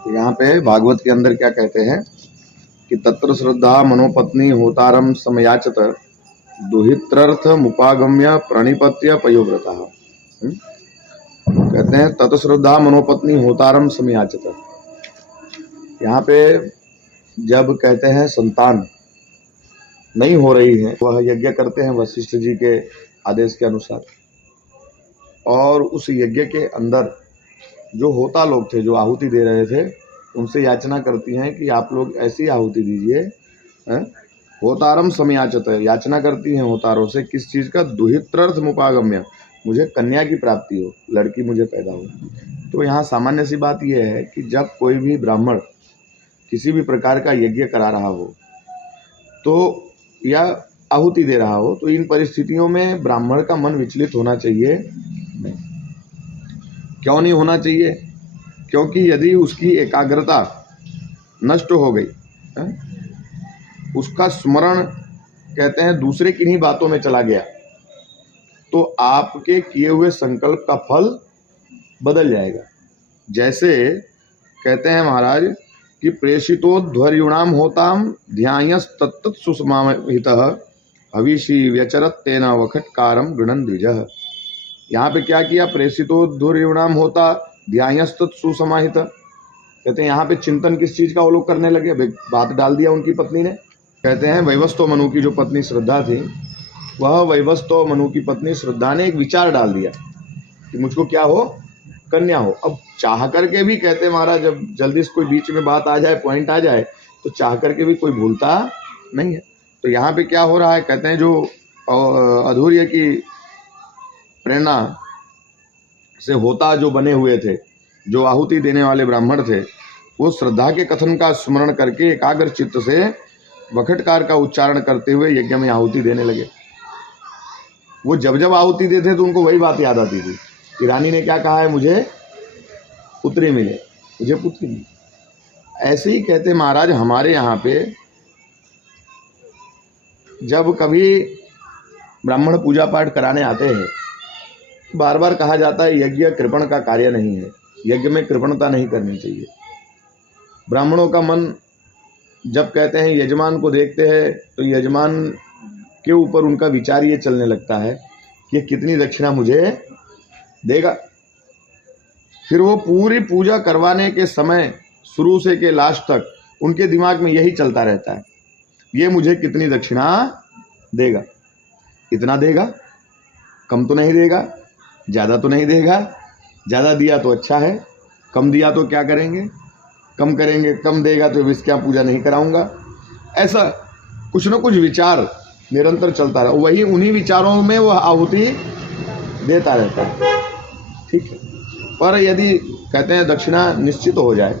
तो यहाँ पे भागवत के अंदर क्या कहते हैं कि तत्र श्रद्धा मनोपत्नी होतारम समयाचत दुहित्रर्थ मुपागम्य प्रणिपत्य पयोव्रता। कहते हैं तत् श्रद्धा मनोपत्नी होतारम समयाचत। यहाँ पे जब कहते हैं संतान नहीं हो रही है, वह यज्ञ करते हैं वशिष्ठ जी के आदेश के अनुसार, और उस यज्ञ के अंदर जो होता लोग थे, जो आहुति दे रहे थे, उनसे याचना करती हैं कि आप लोग ऐसी आहुति दीजिए। होतारम समयाचत, याचना करती हैं होतारों से, किस चीज़ का? दुहित्रर्थ मुपागम्य, मुझे कन्या की प्राप्ति हो, लड़की मुझे पैदा हो। तो यहाँ सामान्य सी बात यह है कि जब कोई भी ब्राह्मण किसी भी प्रकार का यज्ञ करा रहा हो तो या आहुति दे रहा हो, तो इन परिस्थितियों में ब्राह्मण का मन विचलित होना चाहिए नहीं। क्यों नहीं होना चाहिए? क्योंकि यदि उसकी एकाग्रता नष्ट हो गई, उसका स्मरण कहते हैं दूसरे किन्हीं बातों में चला गया, तो आपके किए हुए संकल्प का फल बदल जाएगा। जैसे कहते हैं महाराज कि प्रेषितोध्वर्युणाम होताम ध्यायस्तत्तत् सुसमाहितः हविषि व्यचरत तेना वखटकारम गृणन द्विजः। यहाँ पे क्या किया? प्रेषितोध्वर्युणाम होता ध्यायस्तत् सुसमाहित। कहते हैं यहाँ पे चिंतन किस चीज का वो लोग करने लगे? बात डाल दिया उनकी पत्नी ने। कहते हैं वैवस्वत मनु की जो पत्नी श्रद्धा थी, वह वैवस्वत मनु की पत्नी श्रद्धा ने एक विचार डाल दिया कि मुझको क्या हो? कन्या हो। अब चाह करके भी, कहते हैं महाराज, जब जल्दी से कोई बीच में बात आ जाए, पॉइंट आ जाए, तो चाह करके भी कोई भूलता नहीं है। तो यहाँ पे क्या हो रहा है? कहते हैं जो अधूर्य की प्रेरणा से होता जो बने हुए थे, जो आहुति देने वाले ब्राह्मण थे, वो श्रद्धा के कथन का स्मरण करके एकाग्र चित्त से वखटकार का उच्चारण करते हुए यज्ञ में आहुति देने लगे। वो जब जब आहुति देते तो उनको वही बात याद आती थी कि रानी ने क्या कहा है, मुझे पुत्री मिले, मुझे पुत्री मिले। ऐसे ही कहते महाराज हमारे यहाँ पे जब कभी ब्राह्मण पूजा पाठ कराने आते हैं, बार बार कहा जाता है यज्ञ कृपण का कार्य नहीं है, यज्ञ में कृपणता नहीं करनी चाहिए। ब्राह्मणों का मन जब कहते हैं यजमान को देखते हैं तो यजमान के ऊपर उनका विचार ये चलने लगता है कि ये कितनी दक्षिणा मुझे देगा। फिर वो पूरी पूजा करवाने के समय शुरू से के लास्ट तक उनके दिमाग में यही चलता रहता है, ये मुझे कितनी दक्षिणा देगा। इतना देगा, कम तो नहीं देगा, ज़्यादा तो नहीं देगा, ज़्यादा दिया तो अच्छा है, कम दिया तो क्या करेंगे, कम करेंगे, कम देगा तो विष्क्या पूजा नहीं कराऊंगा। ऐसा कुछ न कुछ विचार निरंतर चलता रहा, वही उन्हीं विचारों में वह आहुति देता रहता है। ठीक है, पर यदि कहते हैं दक्षिणा निश्चित हो जाए,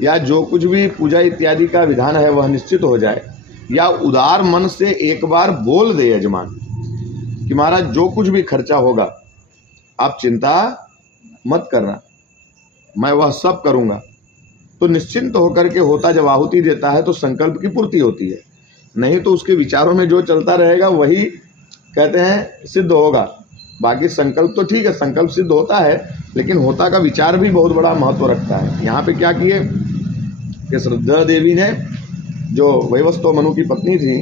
या जो कुछ भी पूजा इत्यादि का विधान है वह निश्चित हो जाए, या उदार मन से एक बार बोल दे यजमान कि महाराज जो कुछ भी खर्चा होगा आप चिंता मत करना, मैं वह सब करूंगा, तो निश्चिंत होकर के होता जब आहुति देता है तो संकल्प की पूर्ति होती है। नहीं तो उसके विचारों में जो चलता रहेगा वही कहते हैं सिद्ध होगा। बाकी संकल्प तो ठीक है, संकल्प सिद्ध होता है, लेकिन होता का विचार भी बहुत बड़ा महत्व रखता है। यहाँ पे क्या किए कि श्रद्धा देवी ने, जो वैवस्वत मनु की पत्नी थी,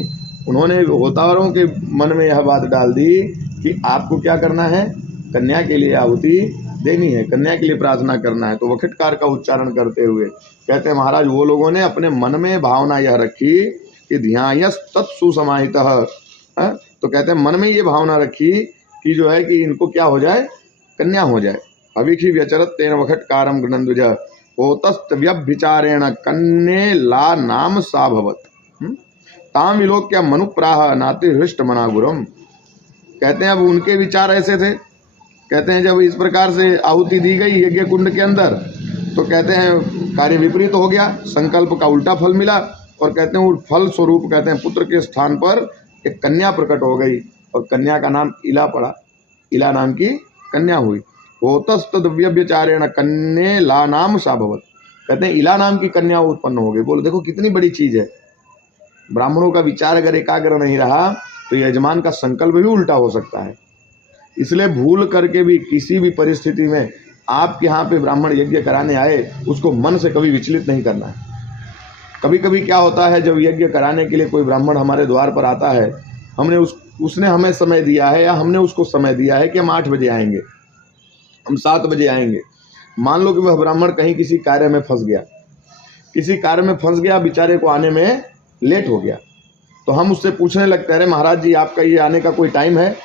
उन्होंने होतावारों के मन में यह बात डाल दी कि आपको क्या करना है? कन्या के लिए आहुति देनी है, कन्या के लिए प्रार्थना करना है। तो वखटकार का उच्चारण करते हुए कहते हैं महाराज वो लोगों ने अपने मन में भावना यह रखी कि ध्यायस्तत् सुसमाहितः, तो कहते हैं मन में ये भावना रखी कि जो है कि इनको क्या हो जाए? कन्या हो जाए। हविषि व्यचरत तेन वखटकारम गृणन द्विजः होतस्त्यव्यभिचारेण कन्ये ला नाम सा भवत ताम विलोक्य मनुप्राह नाति हृष्ट मना गुरम। कहते हैं अब उनके विचार ऐसे थे, कहते हैं जब इस प्रकार से आहुति दी गई यज्ञ कुंड के अंदर, तो कहते हैं कार्य विपरीत हो गया, संकल्प का उल्टा फल मिला, और कहते हैं उस फल स्वरूप कहते हैं पुत्र के स्थान पर एक कन्या प्रकट हो गई, और कन्या का नाम इला पड़ा, इला नाम की कन्या हुई। होतस्तद्व्यभिचारेण कन्ये ला नाम सा भवत। कहते हैं इला नाम की कन्या उत्पन्न हो गई। बोलो देखो कितनी बड़ी चीज है। ब्राह्मणों का विचार अगर एकाग्र नहीं रहा तो यजमान का संकल्प भी उल्टा हो सकता है। इसलिए भूल करके भी किसी भी परिस्थिति में आपके यहाँ पे ब्राह्मण यज्ञ कराने आए उसको मन से कभी विचलित नहीं करना है। कभी कभी क्या होता है, जब यज्ञ कराने के लिए कोई ब्राह्मण हमारे द्वार पर आता है, उसने हमें समय दिया है या हमने उसको समय दिया है कि हम 8 बजे आएंगे, हम 7 बजे आएंगे। मान लो कि वह ब्राह्मण कहीं किसी कार्य में फंस गया, बेचारे को आने में लेट हो गया, तो हम उससे पूछने लगते हैं, अरे महाराज जी आपका ये आने का कोई टाइम है?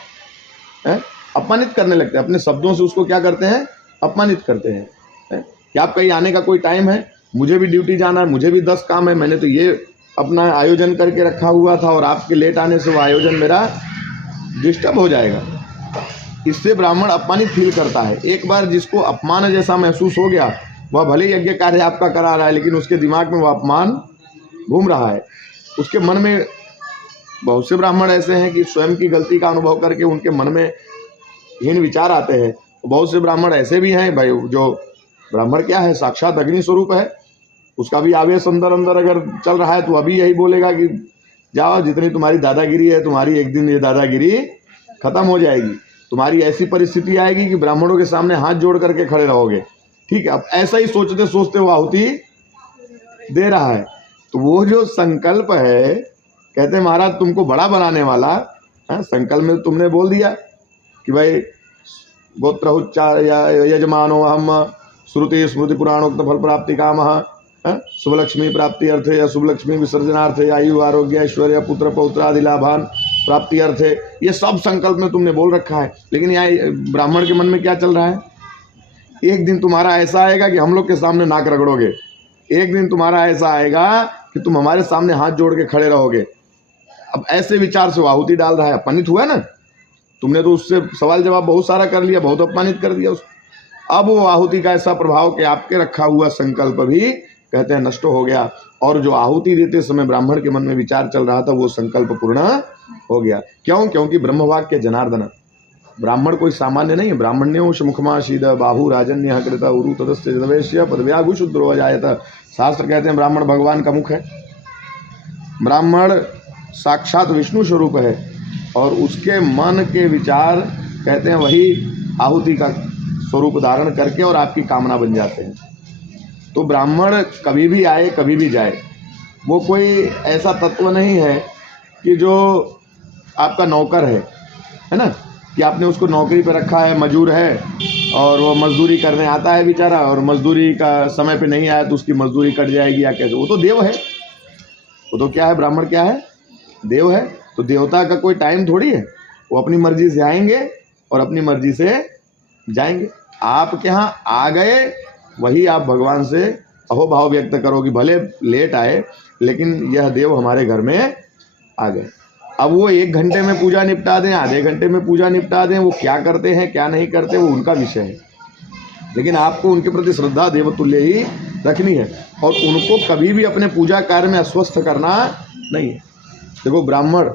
अपमानित करने लगते हैं, अपने शब्दों से उसको क्या करते हैं, अपमानित करते हैं कि आपका ये आने का कोई टाइम है, मुझे भी ड्यूटी जाना है, मुझे भी 10 काम है, मैंने तो ये अपना आयोजन करके रखा हुआ था और आपके लेट आने से वो आयोजन मेरा डिस्टर्ब हो जाएगा। इससे ब्राह्मण अपमानित फील करता है। एक बार जिसको अपमान जैसा महसूस हो गया, वह भले यज्ञ कार्य आपका करा रहा है, लेकिन उसके दिमाग में वह अपमान घूम रहा है। उसके मन में बहुत से ब्राह्मण ऐसे हैं कि स्वयं की गलती का अनुभव करके उनके मन में हीन विचार आते हैं। बहुत से ब्राह्मण ऐसे भी हैं भाई, जो ब्राह्मण क्या है, साक्षात अग्नि स्वरूप है, उसका भी आवेश अंदर अंदर अगर चल रहा है तो अभी यही बोलेगा कि जाओ, जितनी तुम्हारी दादागिरी है, तुम्हारी एक दिन ये दादागिरी खत्म हो जाएगी, तुम्हारी ऐसी परिस्थिति आएगी कि ब्राह्मणों के सामने हाथ जोड़ करके खड़े रहोगे। ठीक है, अब ऐसा ही सोचते सोचते वो आहुति दे रहा है, तो वो जो संकल्प है, कहते हैं महाराज तुमको बड़ा बनाने वाला संकल्प में तुमने बोल दिया कि भाई गोत्र उच्चार यजमानो हम श्रुति स्मृति पुराणोक्त फल प्राप्ति काम शुभ लक्ष्मी प्राप्ति अर्थे या शुभ लक्ष्मी विसर्जनार्थे, आयु आरोग्य ऐश्वर्य पुत्र पौत्र आदि लाभान प्राप्ति अर्थे, ये सब संकल्प में तुमने बोल रखा है। लेकिन यहाँ ब्राह्मण के मन में क्या चल रहा है, एक दिन तुम्हारा ऐसा आएगा कि हम लोग के सामने नाक रगड़ोगे, एक दिन तुम्हारा ऐसा आएगा कि तुम हमारे सामने हाथ जोड़ के खड़े रहोगे। अब ऐसे विचार से वो आहुति डाल रहा है, अपमानित हुआ ना, तुमने तो उससे सवाल जवाब बहुत सारा कर लिया, बहुत अपमानित कर दिया उसको। अब वो आहुति का ऐसा प्रभाव कि आपके रखा हुआ संकल्प भी कहते हैं नष्ट हो गया, और जो आहुति देते समय ब्राह्मण के मन में विचार चल रहा था वो संकल्प पूर्ण हो गया। क्यों? क्योंकि ब्रह्मवाक्य जनार्दन, ब्राह्मण कोई सामान्य नहीं है। ब्राह्मण्योश मुखमाशीद बाहु राजन्य कृत उरु तदस्य जदवेश्य पदव्यागु शूद्रो जायत। शास्त्र कहते हैं ब्राह्मण भगवान का मुख है, ब्राह्मण साक्षात विष्णु स्वरूप है, और उसके मन के विचार कहते हैं वही आहुति का स्वरूप धारण करके और आपकी कामना बन जाते हैं। तो ब्राह्मण कभी भी आए कभी भी जाए, वो कोई ऐसा तत्व नहीं है कि जो आपका नौकर है ना, कि आपने उसको नौकरी पर रखा है, मजदूर है और वो मजदूरी करने आता है बेचारा, और मजदूरी का समय पे नहीं आया तो उसकी मजदूरी कट जाएगी या कैसे। वो तो देव है, वो तो क्या है, ब्राह्मण क्या है, देव है। तो देवता का कोई टाइम थोड़ी है, वो अपनी मर्जी से आएंगे और अपनी मर्जी से जाएंगे। आपके यहाँ आ गए, वही आप भगवान से अहोभाव व्यक्त करोगे, भले लेट आए लेकिन यह देव हमारे घर में आ गए। अब वो 1 घंटे में पूजा निपटा दें, आधे घंटे में पूजा निपटा दें, वो क्या करते हैं क्या नहीं करते वो उनका विषय है, लेकिन आपको उनके प्रति श्रद्धा देवतुल्य ही रखनी है, और उनको कभी भी अपने पूजा कार्य में अस्वस्थ करना नहीं है। देखो, ब्राह्मण,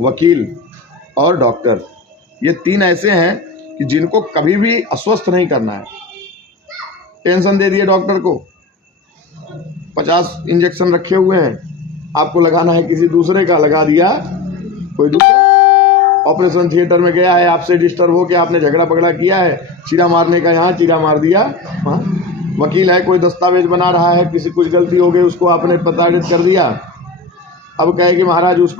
वकील और डॉक्टर, ये 3 ऐसे हैं कि जिनको कभी भी अस्वस्थ नहीं करना है। टेंशन दे दिए डॉक्टर को, 50 इंजेक्शन रखे हुए हैं, आपको लगाना है किसी दूसरे का, लगा दिया कोई दूसरा। ऑपरेशन थिएटर में गया है, आपसे डिस्टर्ब हो के आपने झगड़ा पगड़ा किया है, चीरा मारने का यहाँ चीरा मार दिया वहाँ। वकील है, कोई दस्तावेज बना रहा है, किसी कुछ गलती हो गई, उसको आपने प्रताड़ित कर दिया। अब कहे कि महाराज उसको